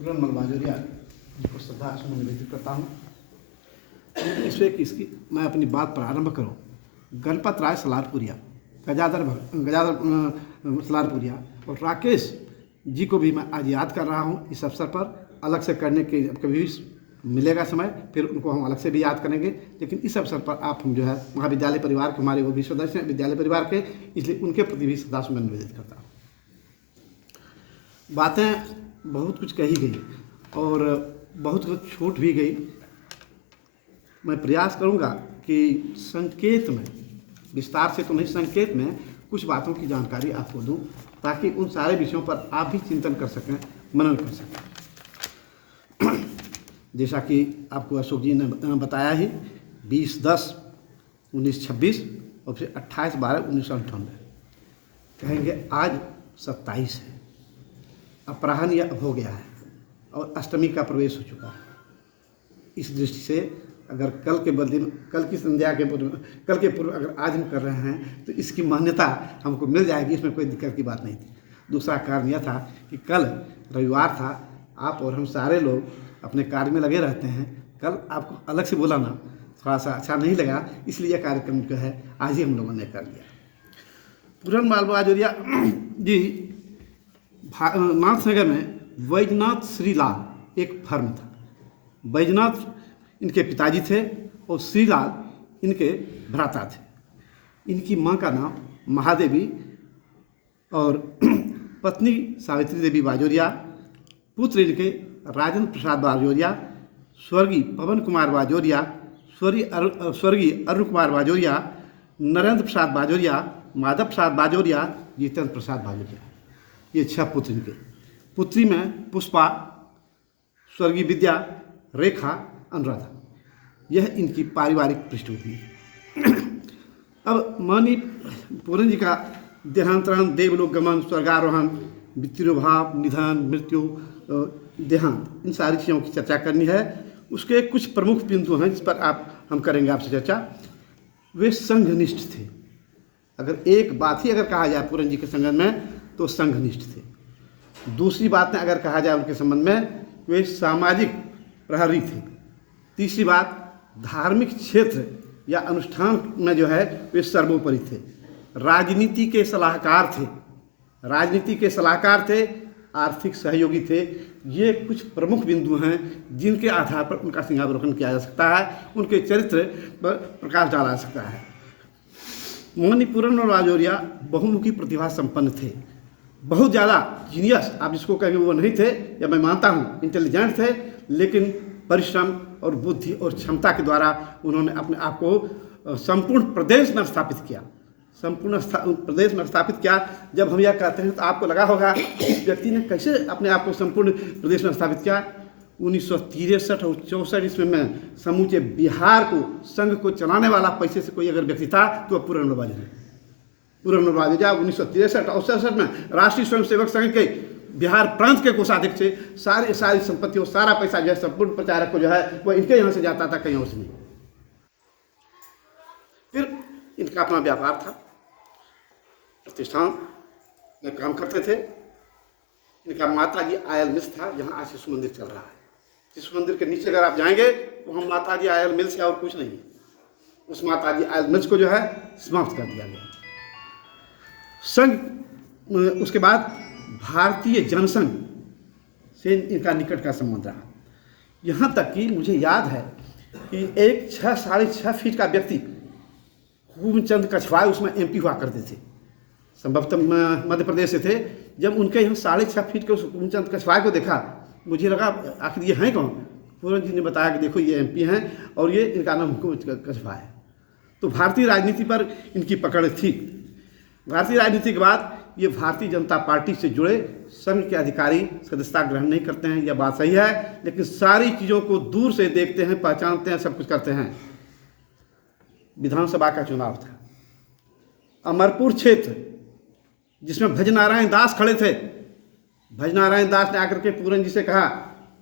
पूरन मलबाजोरिया को श्रद्धा सुमन निवेदित करता हूँ। इसमें किसकी मैं अपनी बात प्रारंभ करूँ। गणपत राय सलारपुरिया, गजाधर सलारपुरिया और राकेश जी को भी मैं आज याद कर रहा हूँ। इस अवसर पर अलग से करने के कभी मिलेगा समय, फिर उनको हम अलग से भी याद करेंगे। लेकिन इस अवसर पर आप हम जो है महाविद्यालय परिवार के हमारे वो भी सदस्य हैं विद्यालय परिवार के, इसलिए उनके प्रति भी श्रद्धा सुमन निवेदित करता हूँ। बातें बहुत कुछ कही गई और बहुत कुछ छूट भी गई। मैं प्रयास करूंगा कि संकेत में, विस्तार से तो नहीं, संकेत में कुछ बातों की जानकारी आपको दूं, ताकि उन सारे विषयों पर आप भी चिंतन कर सकें, मनन कर सकें। जैसा कि आपको अशोक जी ने बताया ही, 20/10/1926 और फिर 28/12/1998। कहेंगे आज 27 है, अपराह्न या हो गया है और अष्टमी का प्रवेश हो चुका है। इस दृष्टि से अगर कल की संध्या के पूर्व अगर आज हम कर रहे हैं तो इसकी मान्यता हमको मिल जाएगी, इसमें कोई दिक्कत की बात नहीं थी। दूसरा कारण यह था कि कल रविवार था, आप और हम सारे लोग अपने कार्य में लगे रहते हैं। कल आपको अलग से बुलाना थोड़ा सा अच्छा नहीं लगा, इसलिए यह कार्यक्रम जो है आज ही हम लोगों ने कर लिया। पूरन मलबाजोरिया जी नाथनगर में वैजनाथ श्रीलाल एक फर्म था। वैजनाथ इनके पिताजी थे और श्रीलाल इनके भ्राता थे। इनकी माँ का नाम महादेवी और पत्नी सावित्री देवी बाजोरिया, पुत्र इनके राजेंद्र प्रसाद बाजोरिया, स्वर्गीय पवन कुमार बाजोरिया, स्वर्गीय अरुण कुमार बाजोरिया, नरेंद्र प्रसाद बाजोरिया, माधव प्रसाद बाजोरिया, जितेंद्र प्रसाद बाजोरिया, ये 6 पुत्र इनके। पुत्री में पुष्पा, स्वर्गीय विद्या, रेखा, अनुराधा। यह इनकी पारिवारिक पृष्ठभूमि है। अब मानी पूरन जी का देहांतरण, देवलोक गमन, स्वर्गारोहण, मृत्युभाव, निधन, मृत्यु, देहांत, इन सारी चीज़ों की चर्चा करनी है। उसके कुछ प्रमुख बिंदु हैं जिस पर हम करेंगे आपसे चर्चा। वे संघनिष्ठ थे। अगर एक बात ही अगर कहा जाए पूरन जी के संबंध में तो संघनिष्ठ थे। दूसरी बात में अगर कहा जाए उनके संबंध में, वे सामाजिक प्रहरी थे। तीसरी बात, धार्मिक क्षेत्र या अनुष्ठान में जो है वे सर्वोपरि थे। राजनीति के सलाहकार थे, आर्थिक सहयोगी थे। ये कुछ प्रमुख बिंदु हैं जिनके आधार पर उनका सिंहावलोकन किया जा सकता है, उनके चरित्र पर प्रकाश डाला जा सकता है। माननीय पूरन मलबाजोरिया बहुमुखी प्रतिभा संपन्न थे। बहुत ज़्यादा जीनियस आप जिसको कहेंगे वो नहीं थे, या मैं मानता हूँ इंटेलिजेंट थे, लेकिन परिश्रम और बुद्धि और क्षमता के द्वारा उन्होंने अपने आप को संपूर्ण प्रदेश में स्थापित किया। जब हम यह कहते हैं तो आपको लगा होगा इस व्यक्ति ने कैसे अपने आप को संपूर्ण प्रदेश में स्थापित किया। 1963 और 64 ईस्वी में समूचे बिहार को, संघ को चलाने वाला पैसे से कोई अगर व्यक्ति था तो वह पूरन मलबाजोरिया 1963 और 67 में राष्ट्रीय स्वयंसेवक संघ के बिहार प्रांत के कोषाध्यक्ष थे। सारी संपत्ति और सारा पैसा जो है संपूर्ण प्रचारक को जो है वह इनके यहाँ से जाता था, कहीं और से नहीं। फिर इनका अपना व्यापार था, प्रतिष्ठान में काम करते थे। इनका माता जी आयल मिल्स था, जहाँ आज शिशु मंदिर चल रहा है। शिशु मंदिर के नीचे अगर आप जाएंगे तो हम माता जी आयल मिल्स है और कुछ नहीं है। उस माता जी आयल मिल्स को जो है समाप्त कर दिया गया। संघ, उसके बाद भारतीय जनसंघ से इनका निकट का संबंध रहा। यहाँ तक कि मुझे याद है कि एक 6-6.5 फीट का व्यक्ति हुकुमचंद कछवाए उसमें MP हुआ करते थे, संभवतः मध्य प्रदेश से थे। जब उनके यहाँ 6.5 फीट के उस हुकुमचंद कछवाए को देखा, मुझे लगा आखिर ये हैं कौन। पूरन जी ने बताया कि देखो ये MP हैं और ये इनका नाम हुकुमचंद कछवाए है। तो भारतीय राजनीति पर इनकी पकड़ थी। भारतीय राजनीति के बाद ये भारतीय जनता पार्टी से जुड़े। संघ के अधिकारी सदस्यता ग्रहण नहीं करते हैं, यह बात सही है, लेकिन सारी चीज़ों को दूर से देखते हैं, पहचानते हैं, सब कुछ करते हैं। विधानसभा का चुनाव था, अमरपुर क्षेत्र, जिसमें भजनारायण दास खड़े थे। भजनारायण दास ने आकर के पूरन जी से कहा,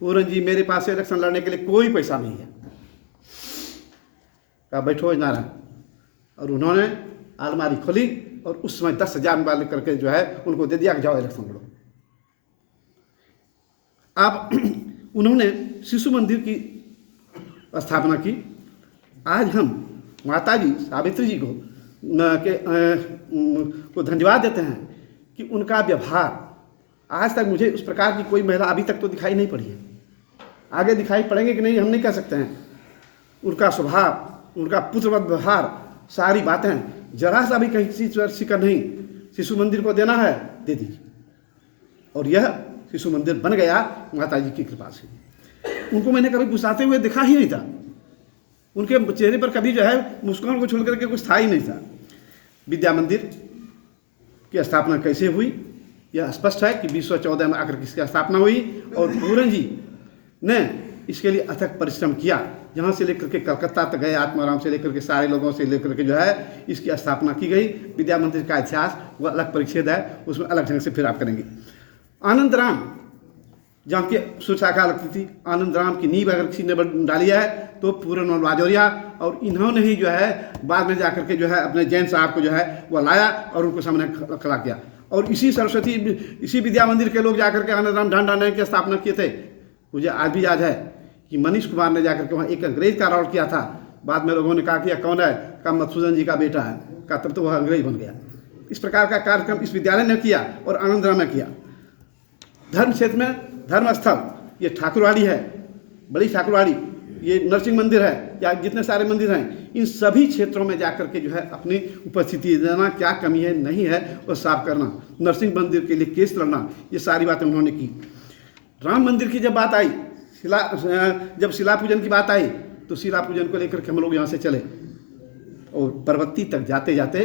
पूरन जी मेरे पास इलेक्शन लड़ने के लिए कोई पैसा नहीं है। कहा बैठो भजनारायण, और उन्होंने अलमारी खोली और उस समय 10,000 वाले करके जो है उनको दे दिया कि जाओ इलेक्शन लड़ो। अब उन्होंने शिशु मंदिर की स्थापना की। आज हम माता जी सावित्री जी को धन्यवाद देते हैं कि उनका व्यवहार आज तक मुझे उस प्रकार की कोई महिला अभी तक तो दिखाई नहीं पड़ी है। आगे दिखाई पड़ेंगे कि नहीं हम नहीं कह सकते हैं। उनका स्वभाव, उनका पुत्रवत व्यवहार, सारी बातें, जरा सा भी कहीं किसी शिकन नहीं। शिशु मंदिर को देना है दे दीजिए, और यह शिशु मंदिर बन गया माता जी की कृपा से। उनको मैंने कभी गुस्साते हुए देखा ही नहीं था। उनके चेहरे पर कभी जो है मुस्कान को छोड़ करके कुछ था ही नहीं था। विद्या मंदिर की स्थापना कैसे हुई, यह स्पष्ट है कि 2014 में आकर इसकी स्थापना हुई, और पूरन जी ने इसके लिए अथक परिश्रम किया। यहाँ से लेकर के कलकत्ता तक गए, आत्माराम से लेकर के सारे लोगों से लेकर के जो है इसकी स्थापना की गई। विद्या मंदिर का इतिहास वो अलग परिच्छेद है, उसमें अलग ढंग से फिर आप करेंगे। आनंद राम जहाँ की सूर्य शाखा लगती थी, आनंद राम की नींव अगर किसी ने डाली है तो पूरन बाजोरिया, और इन्होंने ही जो है बाद में जाकर के जो है अपने जैन साहब को जो है वो लाया और उनको सामने खड़ा किया। और इसी विद्या मंदिर के लोग जाकर के आनंद राम ढांढाने की स्थापना किए थे। मुझे आज भी याद है कि मनीष कुमार ने जाकर के वहाँ एक अंग्रेज का रोल किया था। बाद में लोगों ने कहा कि यह कौन है, कहा मधुसूदन जी का बेटा है, कहा तब तो वह अंग्रेज बन गया। इस प्रकार का कार्यक्रम इस विद्यालय ने किया और आनंद राम ने किया। धर्म क्षेत्र में धर्म स्थल ये ठाकुरवाड़ी है, बड़ी ठाकुरवाड़ी, ये नरसिंह मंदिर है, या जितने सारे मंदिर हैं, इन सभी क्षेत्रों में जाकर के जो है अपनी उपस्थिति देना, क्या कमी है नहीं है वो साफ करना, नरसिंह मंदिर के लिए केस लड़ना, ये सारी बातें उन्होंने की। राम मंदिर की जब बात आई, जब शिला पूजन की बात आई, तो शिला पूजन को लेकर के हम लोग यहाँ से चले, और परबत्ती तक जाते जाते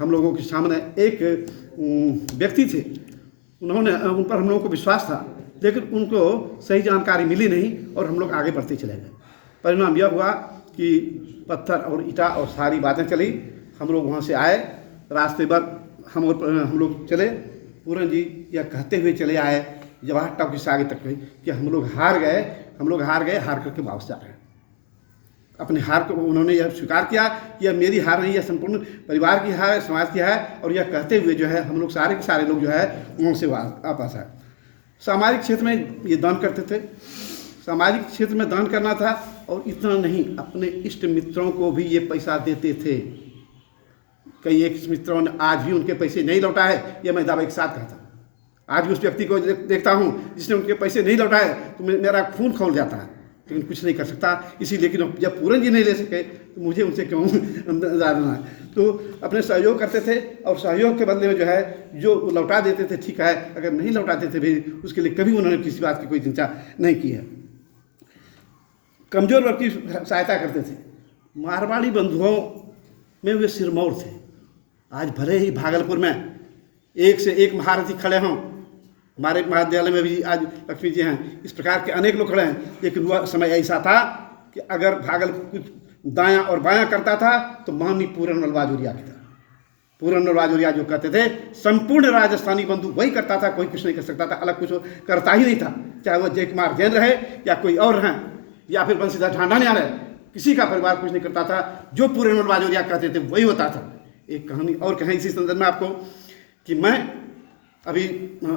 हम लोगों के सामने एक व्यक्ति थे। उन पर हम लोगों को विश्वास था, लेकिन उनको सही जानकारी मिली नहीं और हम लोग आगे बढ़ते चले गए। परिणाम यह हुआ कि पत्थर और ईटा और सारी बातें चली। हम लोग वहाँ से आए, रास्ते भर हम लोग चले। पूरन जी यह कहते हुए चले आए जवाहर टॉक से आगे तक कि हम लोग हार गए, हार करके वापस जा रहे हैं। अपने हार को उन्होंने यह स्वीकार किया कि यह मेरी हार नहीं, यह संपूर्ण परिवार की हार है, समाज की है, और यह कहते हुए जो है हम लोग सारे के सारे लोग जो है वहाँ से वापस आए। सामाजिक क्षेत्र में ये दान करते थे, सामाजिक क्षेत्र में दान करना था, और इतना नहीं, अपने इष्ट मित्रों को भी ये पैसा देते थे। कई एक मित्रों ने आज भी उनके पैसे नहीं लौटाए, ये मैं दावा के साथ कहता हूँ। आज भी उस व्यक्ति को देखता हूँ जिसने उनके पैसे नहीं लौटाए तो मेरा खून खौल जाता है, लेकिन कुछ नहीं कर सकता। इसीलिए कि जब पूरन जी नहीं ले सके तो मुझे उनसे क्यों जानना है। तो अपने सहयोग करते थे, और सहयोग के बदले में जो है जो लौटा देते थे ठीक है, अगर नहीं लौटाते थे भी उसके लिए कभी उन्होंने किसी बात की कोई चिंता नहीं की है। कमजोर वर्ग की सहायता करते थे। मारवाड़ी बंधुओं में वे सिरमौर थे। आज भले ही भागलपुर में एक से एक महारथी खड़े हों, हमारे महाविद्यालय में भी आज लक्ष्मी जी हैं, इस प्रकार के अनेक लोग खड़े हैं, लेकिन वह समय ऐसा था कि अगर भागलपुर दायां और बायां करता था तो माननीय पूरन बाजोरिया की था। पूरन बाजोरिया जो कहते थे संपूर्ण राजस्थानी बंधु वही करता था, कोई कुछ नहीं कर सकता था, अलग कुछ करता ही नहीं था। चाहे वह जय कुमार जैन रहे या कोई और रहें, या फिर बंसीधर ढांढानिया रहे, किसी का परिवार कुछ नहीं करता था। जो पूरन बाजोरिया कहते थे वही होता था। एक कहानी और कहें इसी संदर्भ में आपको कि मैं अभी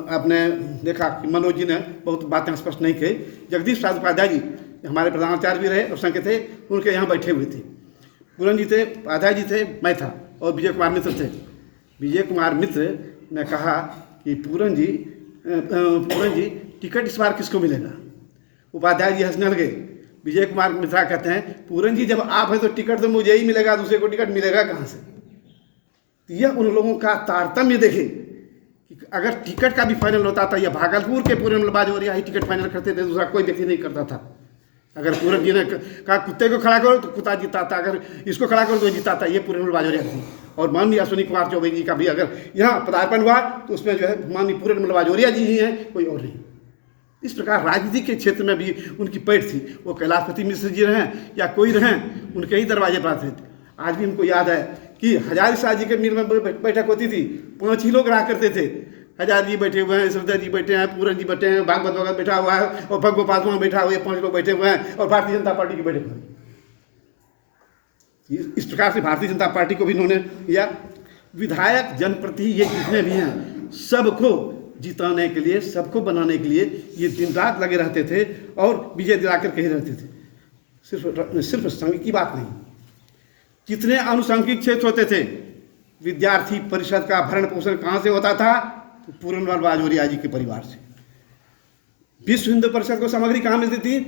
आपने देखा कि मनोज जी ने बहुत बातें स्पष्ट नहीं कही। जगदीश प्रसाद उपाध्याय जी हमारे प्रधानाचार्य भी रहे और संघ थे, उनके यहाँ बैठे हुए थे। पूरन जी थे, उपाध्याय जी थे, मैं था, और विजय कुमार मित्र थे। विजय कुमार मित्र ने कहा कि पूरन जी टिकट इस बार किसको मिलेगा। उपाध्याय जी हंसने लगे। विजय कुमार मित्रा कहते हैं पूरन जी जब आप हैं तो टिकट तो मुझे ही मिलेगा, दूसरे को टिकट मिलेगा कहाँ से। यह उन लोगों का तारतम्य देखे कि अगर टिकट का भी फाइनल होता था, या भागलपुर के पूरन बाजोरिया ही टिकट फाइनल करते थे, दूसरा कोई व्यक्ति नहीं करता था। अगर पूरन जी ने कहा कुत्ते को खड़ा करो तो कुत्ता जीता था, अगर इसको खड़ा करो तो जीता था। ये पूरन बाजोरिया थी। और माननीय अश्विनी कुमार चौबे जी का भी अगर यहाँ पदार्पण हुआ तो उसमें जो है माननीय पूरन बाजोरिया जी ही हैं, कोई और नहीं। इस प्रकार राजनीति के क्षेत्र में भी उनकी पैठ थी। वो कैलाशपति मिश्र जी रहें या कोई रहें, उनके ही दरवाजे पर थे। आज भी हमको याद है कि हजारी शाह जी के मिल में बैठक होती थी, 5 ही लोग रहा करते थे। हजार जी बैठे हुए हैं, सरदार जी बैठे हैं, पूरन जी बैठे हैं, भागवत भगत बैठा हुआ है, और भगवत पासवान बैठा हुआ है, 5 लोग बैठे हुए हैं, और भारतीय जनता पार्टी की बैठक हुई। इस प्रकार से भारतीय जनता पार्टी को भी इन्होंने या विधायक जनप्रतिनिधि ये जितने भी हैं सबको जिताने के लिए, सबको बनाने के लिए ये दिन रात लगे रहते थे और विजय दिलाकर कहे रहते थे। सिर्फ संघ की बात नहीं, कितने आनुषंगिक क्षेत्र होते थे। विद्यार्थी परिषद का भरण पोषण कहाँ से होता था? तो पूरनलाल बाजोरिया जी के परिवार से। विश्व हिंदू परिषद को सामग्री कहाँ मिलती थी?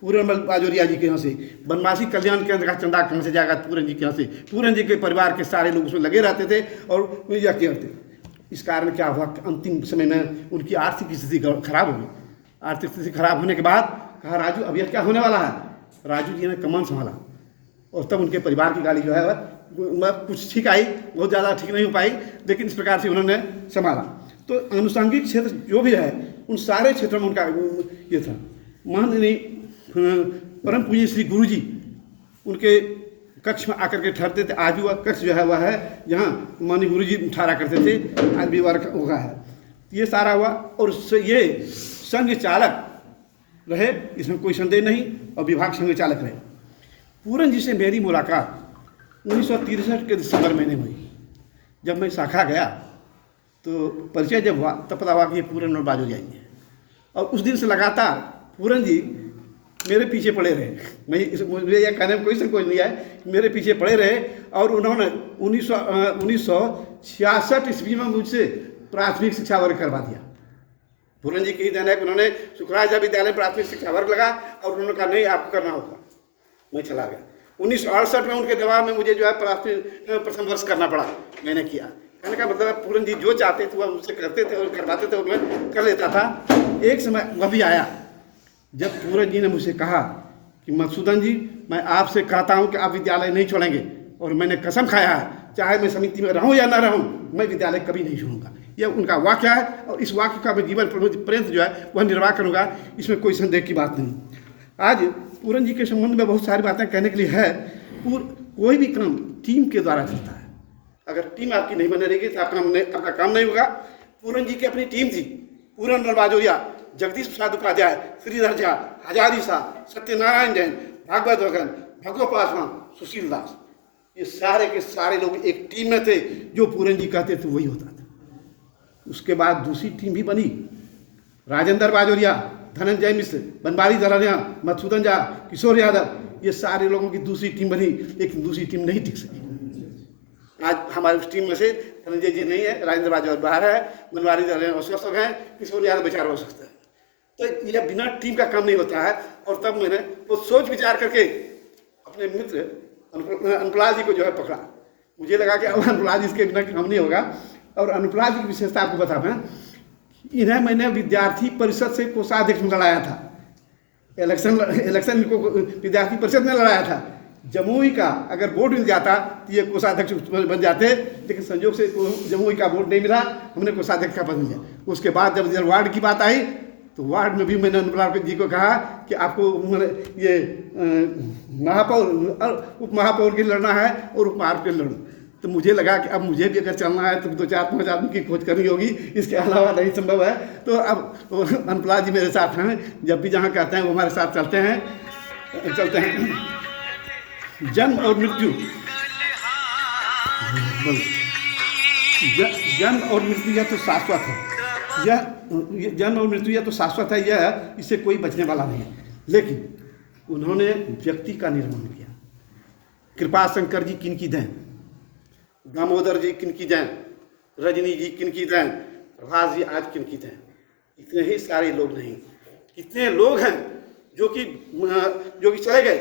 पूरनलाल बाजोरिया जी के यहाँ से। बनवासी कल्याण केंद्र का चंदा कहाँ से जाएगा? पूरन जी के यहाँ से। पूरन जी के परिवार के सारे लोग उसमें लगे रहते थे और यह करते। इस कारण क्या हुआ? अंतिम समय में उनकी आर्थिक स्थिति खराब हो गई। आर्थिक स्थिति खराब होने के बाद कहा, राजू अब यह क्या होने वाला है? राजू जी ने कमान संभाला और तब उनके परिवार की गाड़ी जो है वह कुछ ठीक आई, बहुत ज़्यादा ठीक नहीं हो पाई, लेकिन इस प्रकार से उन्होंने संभाला। तो आनुषंगिक क्षेत्र जो भी है उन सारे क्षेत्रों में उनका ये था। माननीय परम पूज्य श्री गुरु जी उनके कक्ष में आकर के ठहरते थे। आज भी वह कक्ष जो है वह है जहाँ माननीय गुरु जी ठहरा करते थे, आज भी वह होगा है। ये सारा हुआ और ये संघ चालक रहे, इसमें कोई संदेह नहीं, और विभाग संघ चालक रहे। पूरन जी से मेरी मुलाकात 1963 के दिसंबर महीने हुई। जब मैं शाखा गया तो परिचय जब हुआ तब पता हुआ कि ये पूरन और बाजोरिया जी हैं, और उस दिन से लगातार पूरन जी मेरे पीछे पड़े रहे। मुझे यह कहने में कोई संकोच नहीं है, मेरे पीछे पड़े रहे। और उन्होंने 1966 ईस्वी में मुझसे प्राथमिक शिक्षा वर्ग करवा दिया। पूरन जी की ही देन है कि उन्होंने शुक्राचार्य विद्यालय प्राथमिक शिक्षा वर्ग लगा और उन्होंने कहा नहीं आपको करना होगा। मैं चला गया। 1968 में उनके दबाव में मुझे जो है प्रथम वर्ष करना पड़ा, मैंने किया। कहने का मतलब है पूरन जी जो चाहते थे वह मुझसे करते थे और करवाते थे और मैं कर लेता था। एक समय वह भी आया जब पूरन जी ने मुझसे कहा कि मधुसूदन जी, मैं आपसे कहता हूँ कि आप विद्यालय नहीं छोड़ेंगे, और मैंने कसम खाया है चाहे मैं समिति में रहूँ या ना रहूँ, मैं विद्यालय कभी नहीं छोड़ूंगा। यह उनका वाक्य है और इस वाक्य का मैं जीवन पर्यंत जो है वह निर्वाह करूँगा, इसमें कोई संदेह की बात नहीं। आज पूरन जी के संबंध में बहुत सारी बातें कहने के लिए है। कोई भी काम टीम के द्वारा चलता है। अगर टीम आपकी नहीं बने रहेगी तो आपका काम नहीं होगा। पूरन जी की अपनी टीम थी। पूरनलाल बाजोरिया, जगदीश प्रसाद उपाध्याय, श्रीधर झा, हजारी शाह, सत्यनारायण जैन, भागवत वगन, भगवत पासवान, सुशील दास, ये सारे के सारे लोग एक टीम में थे। जो पूरन जी कहते थे वही होता था। उसके बाद दूसरी टीम भी बनी। राजेंद्र बाजोरिया, धनंजय मिश्र, बनवारी दलानिया, मधुसूदन झा, किशोर यादव, ये सारे लोगों की दूसरी टीम बनी, लेकिन दूसरी टीम नहीं टिक सकी। आज हमारी उस टीम में से धनंजय जी नहीं है, राजेंद्र बाजोरिया बाहर है, बनवारी दलानिया अस्वस्थ हो गए, किशोर यादव बेचारा हो सकता है। तो यह बिना टीम का काम नहीं होता है। और तब मैंने वो सोच विचार करके अपने मित्र अनुपलाल जी को जो है पकड़ा। मुझे लगा कि अब अनुपलाल जी इसके बिना काम नहीं होगा। और अनुपलाल जी की विशेषता आपको बताऊँ, इन्हें मैंने विद्यार्थी परिषद से कोषाध्यक्ष में लड़ाया था। इलेक्शन को विद्यार्थी परिषद में लड़ाया था। जमुई का अगर वोट मिल जाता तो ये कोषाध्यक्ष बन जाते, लेकिन संयोग से जमुई का वोट नहीं मिला, हमने कोषाध्यक्ष का पद मिल गया। उसके बाद जब वार्ड की बात आई तो वार्ड में भी मैंने अनुपलाल जी को कहा कि आपको ये महापौर उप महापौर के लड़ना है और उप महापौर के लड़ना। तो मुझे लगा कि अब मुझे भी अगर चलना है तो 2-4-5 आदमी की खोज करनी होगी, इसके अलावा नहीं संभव है। तो अब अनुपलाल जी मेरे साथ हैं, जब भी जहाँ कहते हैं वो हमारे साथ चलते हैं। जन्म और मृत्यु, जन्म और मृत्यु यह तो शाश्वत है। यह जन्म और मृत्यु यह तो शाश्वत है, यह इससे कोई बचने वाला नहीं है। लेकिन उन्होंने व्यक्ति का निर्माण किया। कृपा शंकर जी किनकी दें, दामोदर जी किनकी दें, रजनी जी किनकी दें, प्रभास जी आज किनकी दें। इतने ही सारे लोग नहीं, कितने लोग हैं जो कि चले गए।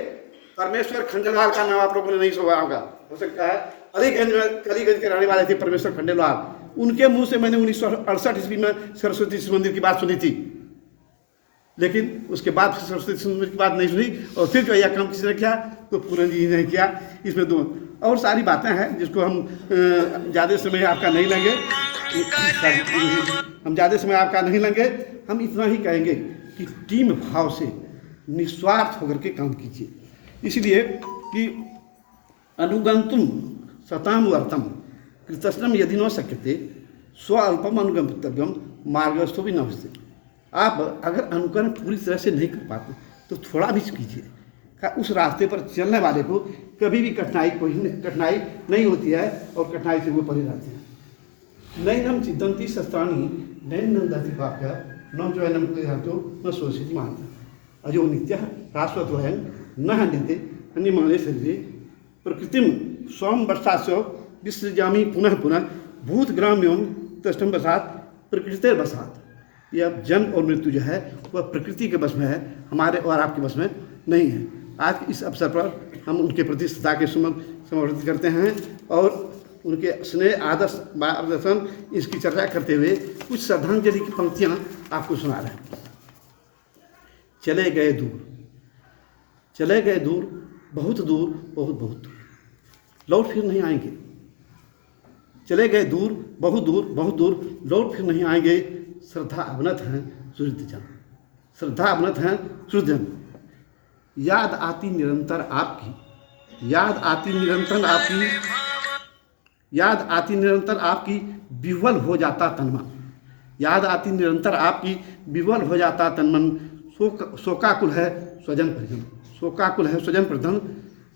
परमेश्वर खंडेलवाल का नाम आप लोगों ने नहीं सुना होगा, हो सकता है। अलीगंज के रहने वाले थे परमेश्वर खंडेलवाल। उनके मुंह से मैंने 1968 ईस्वी में सरस्वती शिशु मंदिर की बात सुनी थी, लेकिन उसके बाद सरस्वती शिशु मंदिर की बात नहीं सुनी। और फिर जो यह काम किसने किया तो पूरन जी ने किया। इसमें दो और सारी बातें हैं जिसको हम ज़्यादा समय आपका नहीं लेंगे, हम इतना ही कहेंगे कि टीम भाव से निस्वार्थ होकर के काम कीजिए। इसलिए कि अनुगंतुम सताम अर्थम कृतस्नम यदि न शक्यते स्वअल्पम अनुगंतव्यम मार्गस्थो भी न होते। आप अगर अनुकरण पूरी तरह से नहीं कर पाते तो थोड़ा भी कीजिए। उस रास्ते पर चलने वाले को कभी भी कठिनाई नहीं होती है और कठिनाई से वो परे रहते हैं। नैनम चिदंती शस्त्राणी नैनम दधि वाक्य न चयनम क्रियातो न शोषित मानता अजो नित्य राष्ट्रद्वयं न हन्यते हन्यमाने शरीरे प्रकृतिम स्वम वर्षास्य विसृजामि पुनः पुनः भूतग्राम्यम तष्टम वसात प्रकृति वसात। यह जन्म और मृत्यु जो है वह प्रकृति के बस में है, हमारे और आपके बस में नहीं है। आज इस अवसर पर हम उनके प्रति सदा के समर्पित करते हैं और उनके स्नेह आदर्श मार्गदर्शन इसकी चर्चा करते हुए कुछ श्रद्धांजलि की पंक्तियाँ आपको सुना रहे हैं। चले गए दूर, चले गए दूर, बहुत दूर, बहुत बहुत दूर, लौट फिर नहीं आएंगे। चले गए दूर, बहुत दूर, बहुत दूर, लौट फिर नहीं आएंगे। श्रद्धा अवनत हैं सूर्यजन, श्रद्धा अवनत हैं सूर्यजन। याद आती निरंतर आपकी, याद आती निरंतर आपकी, याद आती निरंतर आपकी, विह्वल हो जाता तनमन। याद आती निरंतर आपकी, विह्वल हो जाता तनमन। शोकाकुल है स्वजन परिजन, शोकाकुल है स्वजन परिजन।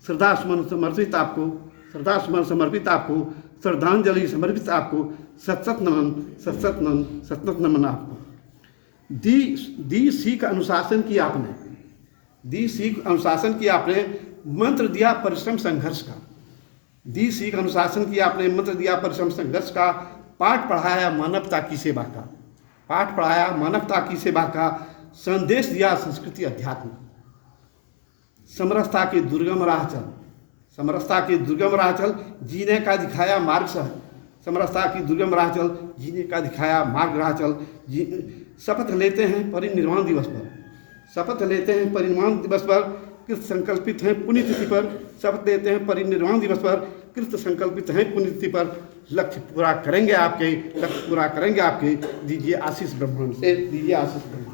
श्रद्धा सुमन समर्पित आपको, श्रद्धा सुमन समर्पित आपको, श्रद्धांजलि समर्पित आपको, सतसत नमन, सतसत नमन, सतसत नमन आपको। दी सीख अनुशासन की आपने, दी सीख अनुशासन की आपने, मंत्र दिया परिश्रम संघर्ष का। दी सीख अनुशासन की आपने, मंत्र दिया परिश्रम संघर्ष का। पाठ पढ़ाया मानवता की सेवा का, पाठ पढ़ाया मानवता की सेवा का। संदेश दिया संस्कृति अध्यात्म। समरसता के दुर्गम राह चल, समरसता के दुर्गम राह चल, जीने का दिखाया मार्ग सहज। समरसता की दुर्गम राह चल, जीने का दिखाया मार्ग राह चल। शपथ लेते हैं परिनिर्वाण दिवस पर, शपथ लेते हैं परिनिर्वाण दिवस पर, कृत संकल्पित हैं पुण्यतिथि पर। शपथ लेते हैं परिनिर्वाण दिवस पर, कृत संकल्पित हैं पुण्यतिथि पर। लक्ष्य पूरा करेंगे आपके, लक्ष्य पूरा करेंगे आपके। दीजिए आशीष ब्रह्मांड से, दीजिए आशीष ब्रह्मांड।